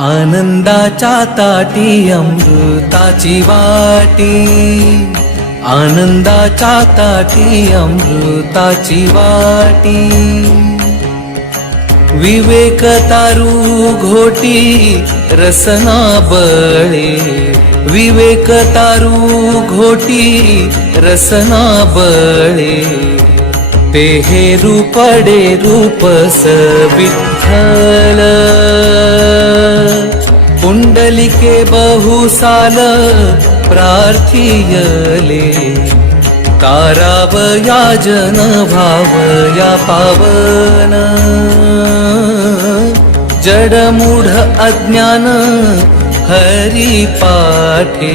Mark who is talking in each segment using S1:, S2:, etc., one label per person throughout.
S1: आनंदाच्या ताटी अमृताची वाटी. आनंदाच्या ताटी अमृताची वाटी. विवेक तारू घोटी रसना बळे विवेक तारू घोटी रसना बळे ते हे रूपडे रूपस विठ्ठल पुंडलिके बहुसाल प्रार्थियले। तारावया जन भावया पावन। जडमूढ अज्ञान हरी पाठे।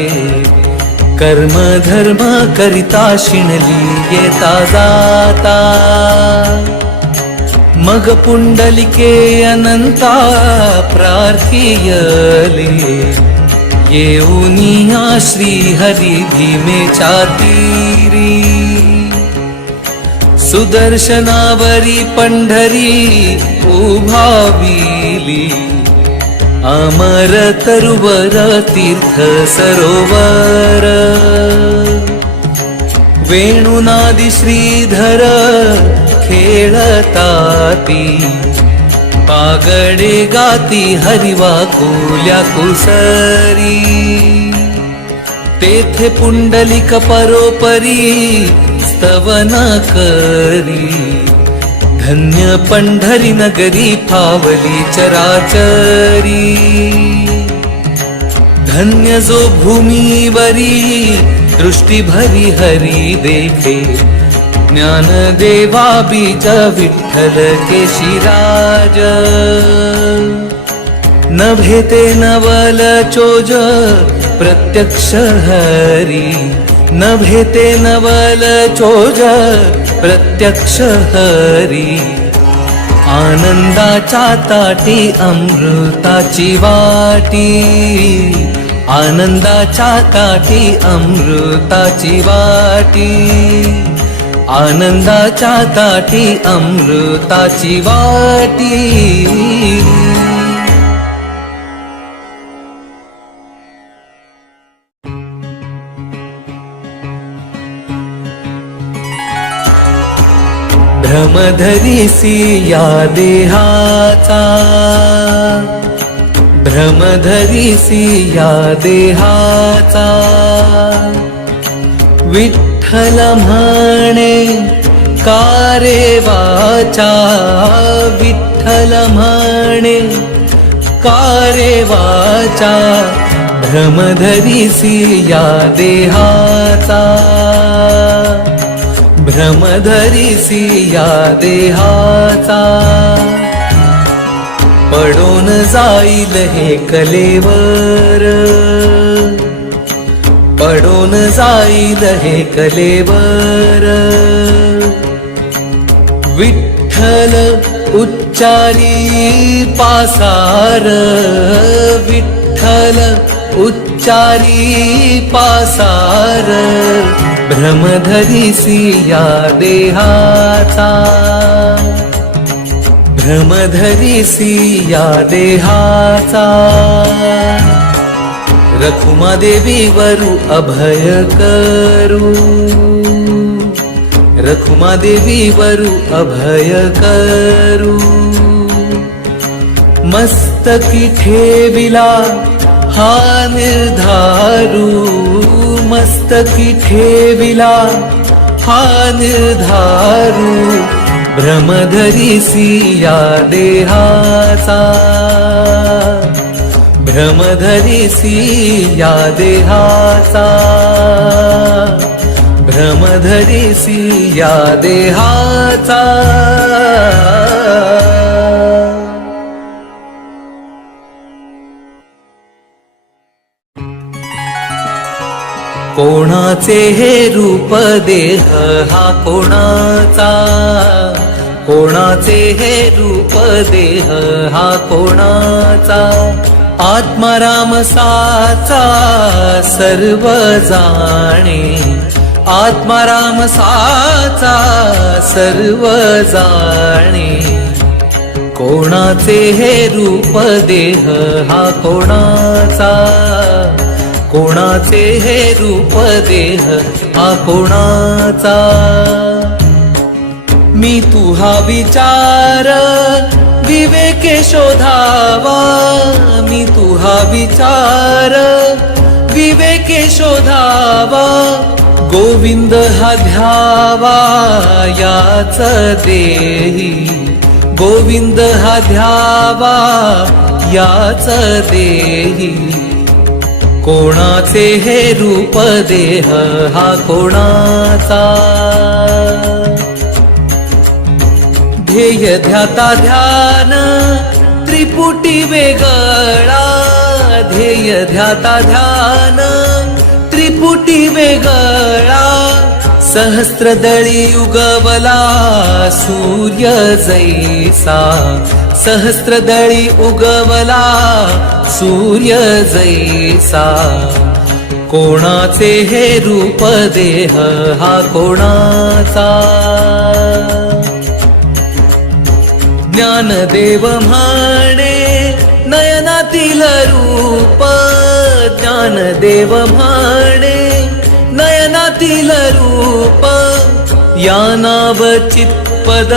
S1: कर्म धर्म करिता शिणली येता जाता। मगपुण्डलिके अनन्ता प्रार्थयले ये धीमे चातिरि सुदर्शनावरी पण्ढरी को भावीलि अमर तरुवरतीर्थ सरोवर वेणुनादि श्रीधर खेळताती. पागडे गाती हरिवा कोल्या कुसरी. तेथे पुंडलिक परोपरी स्तवन करी. धन्य पंढरी नगरी फावली चराचरी. धन्य जो भूमीवरी दृष्टी भरी हरी देखे. ज्ञान देवा बीज विठ्ठल केशिराज. न भेते नवल चोज प्रत्यक्ष हरी. नभे ते नवल चोज प्रत्यक्ष हरी. आनंदाच्या ताटी अमृताची वाटी. आनंदाच्या ताटी अमृताची वाटी. आनंदाच्या ताठी अमृताची वाटी. भ्रमधरीसी या देहाचा. भ्रमधरीसी या देहाचा. विठ्ठल विठ्ठल म्हणे कारे वाचा विठ्ठल म्हणे? कारे वाचा भ्रमधरीसी या देहाचा? भ्रमधरीसी या देहाचा? पडून जाईल हे कलेवर? पडून जाईल हे कलेवर. विठ्ठल उच्चारी पासार. विठ्ठल उच्चारी पासार. भ्रमधरीसी या देहाचा. भ्रमधरीसी या देहाचा. रखुमा देवी वरु अभय करू। रखुमा देवी वरु अभय करू। मस्तकी ठेविला हा निर्धारू। मस्तकी ठेविला हा निर्धारू। भ्रमधरी सिया देहाचा। भ्रमधरीसी या देहाचा. भ्रमधरीसी या देहाचा. कोणाचे हे रूप देह हा कोणाचा? कोणाचे हे रूप देह हा कोणाचा? आत्माराम साचा सर्व जाणे आत्माराम साचा सर्व जाणे कोणाचे हे रूप देह हा कोणाचा? कोणाचे हे रूप देह हा कोणाचा? मी तुहा विचार विवेके शोधावा. तुहा विचार विवेके शोधावा गोविंद हा ध्यावा याच देही. गोविंद हा ध्यावा याच देही. कोणाचे हे रूप देह हा कोणाचा? ध्येय ध्याता ध्यान त्रिपुटी वेगळा ध्येय ध्याता ध्यान. त्रिपुटी वेगळा सहस्त्रदळी उगवला सूर्य जैसा. सहस्त्रदळी उगवला सूर्य जैसा. कोणाचे हे रूप देह हा कोणाचा? ज्ञानदेव म्हणे नयनातील रूप ज्ञानदेव म्हणे नयनातील रूप या नाव चित्पद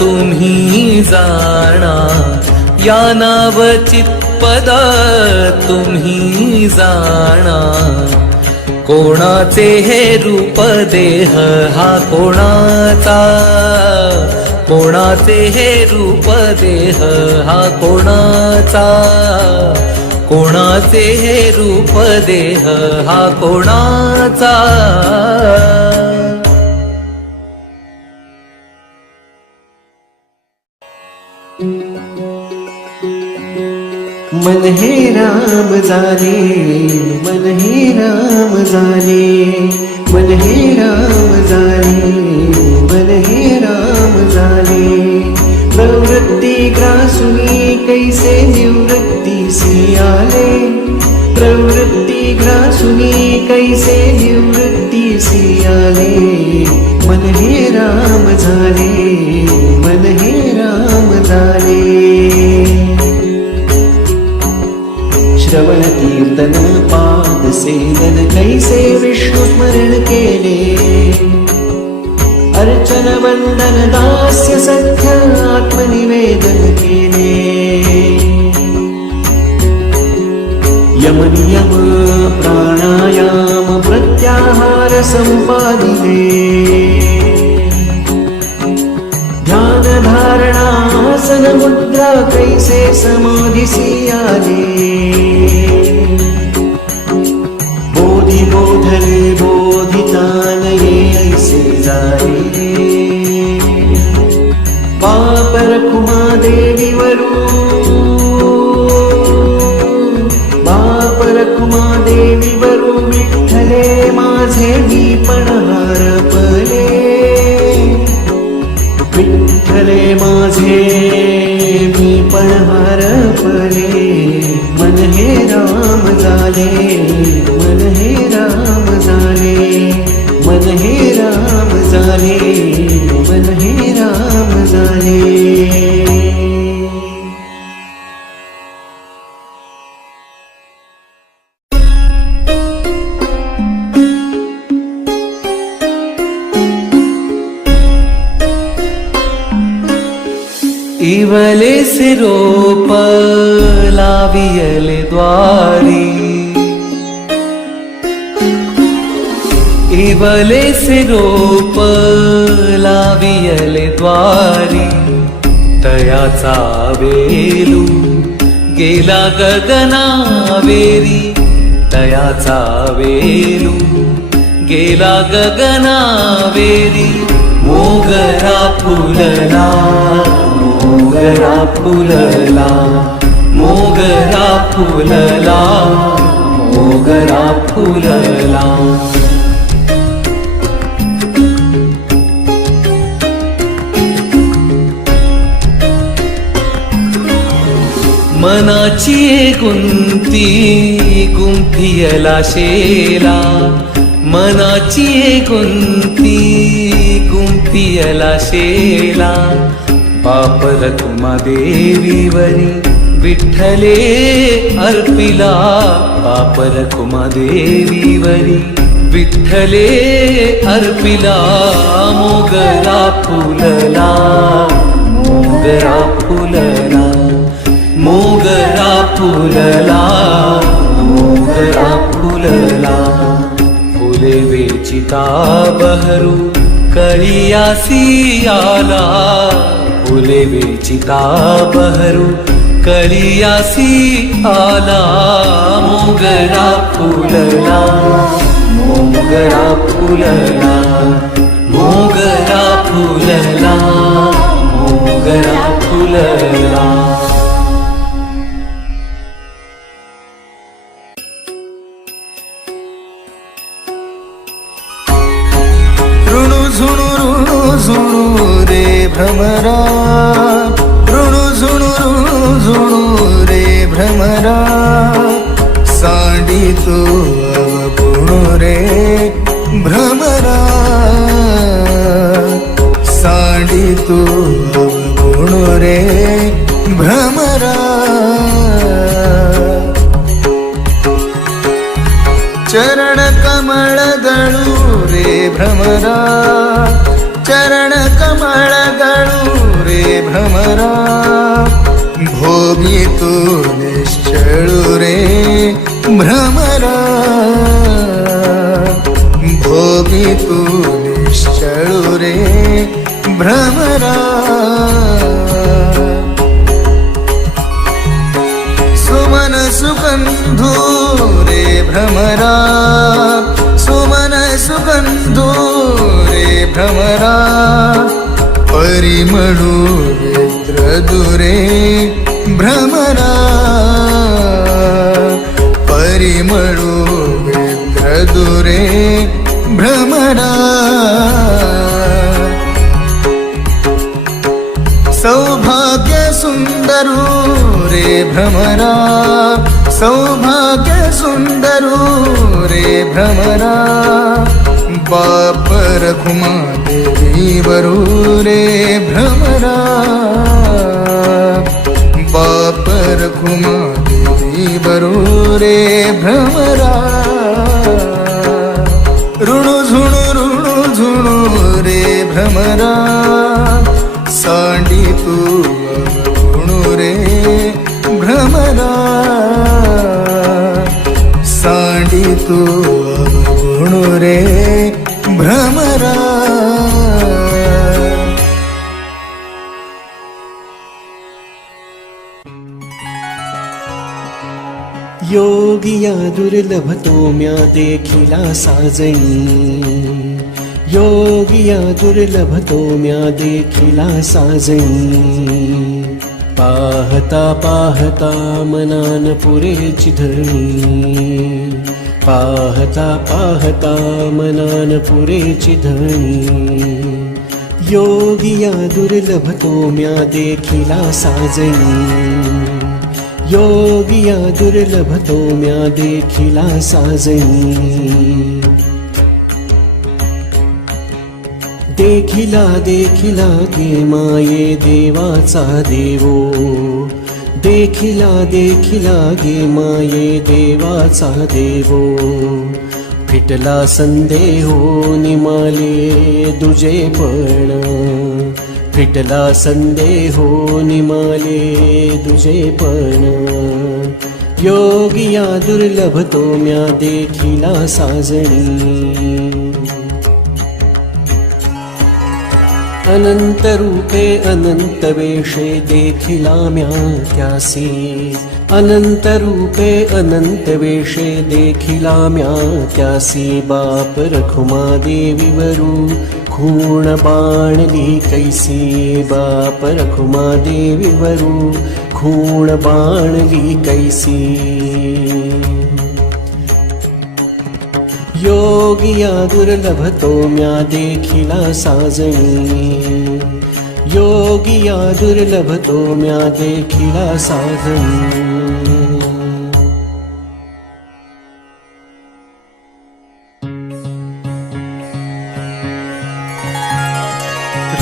S1: तुम्ही जाणा. या नाव चित्पद तुम्ही जाणा. कोणाचे हे रूप देह हा कोणाचा? कोणाचे हे रूप देह? हा कोणाचा? कोणाचे हे रूप देह? हा कोणाचा?
S2: मन हे राम जाने मन हे राम जाने मन हे राम जाने। झाले प्रवृत्ती ग्रासुनी कैसे निवृत्ती आले। प्रवृत्ती ग्रासुनी कैसे निवृत्ती आले। मन हे राम झाले मन हे राम झाले। श्रवण कीर्तन पाद सेवन कैसे विष्णु स्मरण केले। वन्दनदास्य सख्यात्मनिवेदके ने यमनियमप्राणायामप्रत्याहारसम्पादिनधारणासनमुद्राकैषे समाधिसे यादि बोधि बोधरे बोधितानये से रा रखुमा देवी वरू बाप रखुमा देवी वरू विठ्ठले माझे मी पण हरपले विठ्ठले माझे मी पण हरपले मन हे राम झाले मन हे
S1: इवले से रोप लावियले द्वारी। इवले से रोप लावियले द्वारी। तयाचा वेलू गेला गगनावेरी तयाचा वेलू गेला गगनावेरी मोगरा फुलला मोगरा फुलला मोगरा फुलला मोगरा फुलला. मनाची गुंती गुंफियला शेला. मनाची गुंती गुंफियला शेला. पाप रखुमा देवीवरी विठ्ठले अर्पिला पाप रखुमा देवीवरी विठ्ठले अर्पिला मोगरा फुलला मोगरा फुलला मोगरा फुलला मोगरा फुलला. फुले वेचिता बहरू करियासी आला. फुले वेचिता बहरू कळियासी आला मोगरा फुलला मोगरा फुलला मोगरा फुलला मोगरा फुलला।
S2: भ्रमरा। ऋणु झुणु ऋणु झुणु रे भ्रमरा। सांडी तू अवगुणु रे भ्रमरा। सांडी तू पितुश्च रे भ्रमरा सुमन सुगन्धू रे भ्रमरा सुमन सुगन्धू रे भ्रमरा परिमणु रदुरे भ्रमरा परिमणु द्रदुरे भ्रमरा। सौभाग्य सुंदरू रे भ्रमरा। सौभाग्य सुंदरू रे भ्रमरा। बाप रघुमा देवी वरू रे भ्रमरा। बाप रघुमा देवी वरू रे भ्रमरा। भ्रमरा सांडी तू अवगुणु रे भ्रमरा सांडी तू अवगुणु रे भ्रमरा. योगिया दुर्लभ तो म्या देखिला साजणी योगिया दुर्लभ तो म्या देखिला साजणी पाहता पाहता मनान पुरेची धरणी पाहता पाहता मनान पुरेची धरणी योगिया दुर्लभ तो म्या देखिला साजणी योगिया दुर्लभ तो म्या देखिला साजणी देखिला देखिला गे माये देवाचा देवो. देखिला देखिला गे माये देवाचा देवो. फिटला संदेहो निमाले दुजे पण. फिटला संदेहो निमाले दुजे पण. योगिया दुर्लभ तो म्या देखिला साजणी. अनन्तरूपे अनन्तवेषे देखिला म्या अनन्तरूपे अनन्तवेषे देखिला मया क्यासी बाप रखुमादेवीवरु खूणबाण ली कैसी बाप रखुमादेवीवरु खूणबाण लि कैसी योगिया दुर्लभ तो म्या देखिला साजणी. योगिया दुर्लभ तो म्या देखिला साजणी.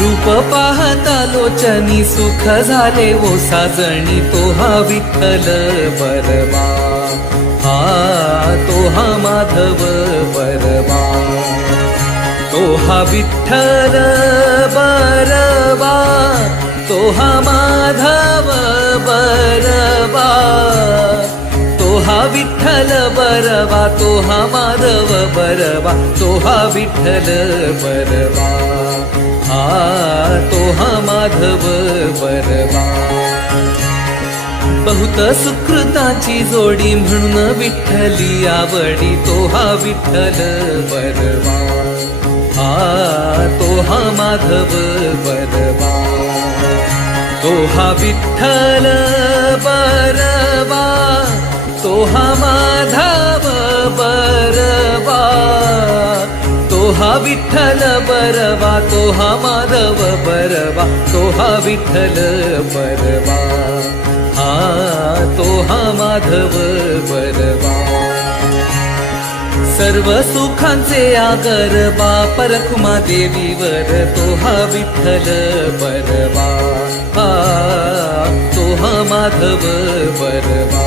S2: रूप
S1: पाहता लोचनी सुख झाले वो साजणी तो हा विठ्ठल बरवा. हा तो हा माधव परमा तो हा विठ्ठल बरवा। तो हा माधव बरवा। तो हा विठ्ठल बरवा। तो हा माधव बरवा। तो हा विठ्ठल बरवा। हा तो हा माधव बरवा। बहुत सुकृताची जोडी म्हणून विठ्ठली आवडी तो हा विठ्ठल बरवा हा तो हा माधव बरवा तो हा विठ्ठल बरवा तो हा माधव बरवा तो हा विठ्ठल बरवा तो हा माधव बरवा तो हा विठ्ठल बरवा तो हा माधव परवा सर्व सुखांचे आगर बा परखुमा देवीवर तो हा विठ्ठल परवा हा तो हा माधव परवा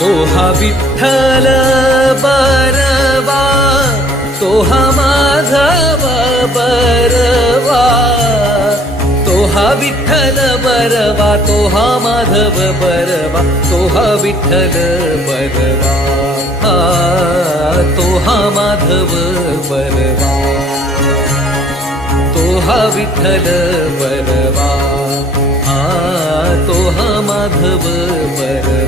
S1: तो हा विठ्ठल बरवा तो हा माधव बरवा हा विठ्ठल बरवा तो हा माधव बरवा तो हा विठ्ठल बरवा. हा तो हा माधव बरवा. तो हा विठ्ठल बरवा. हा तो हा माधव बरवा.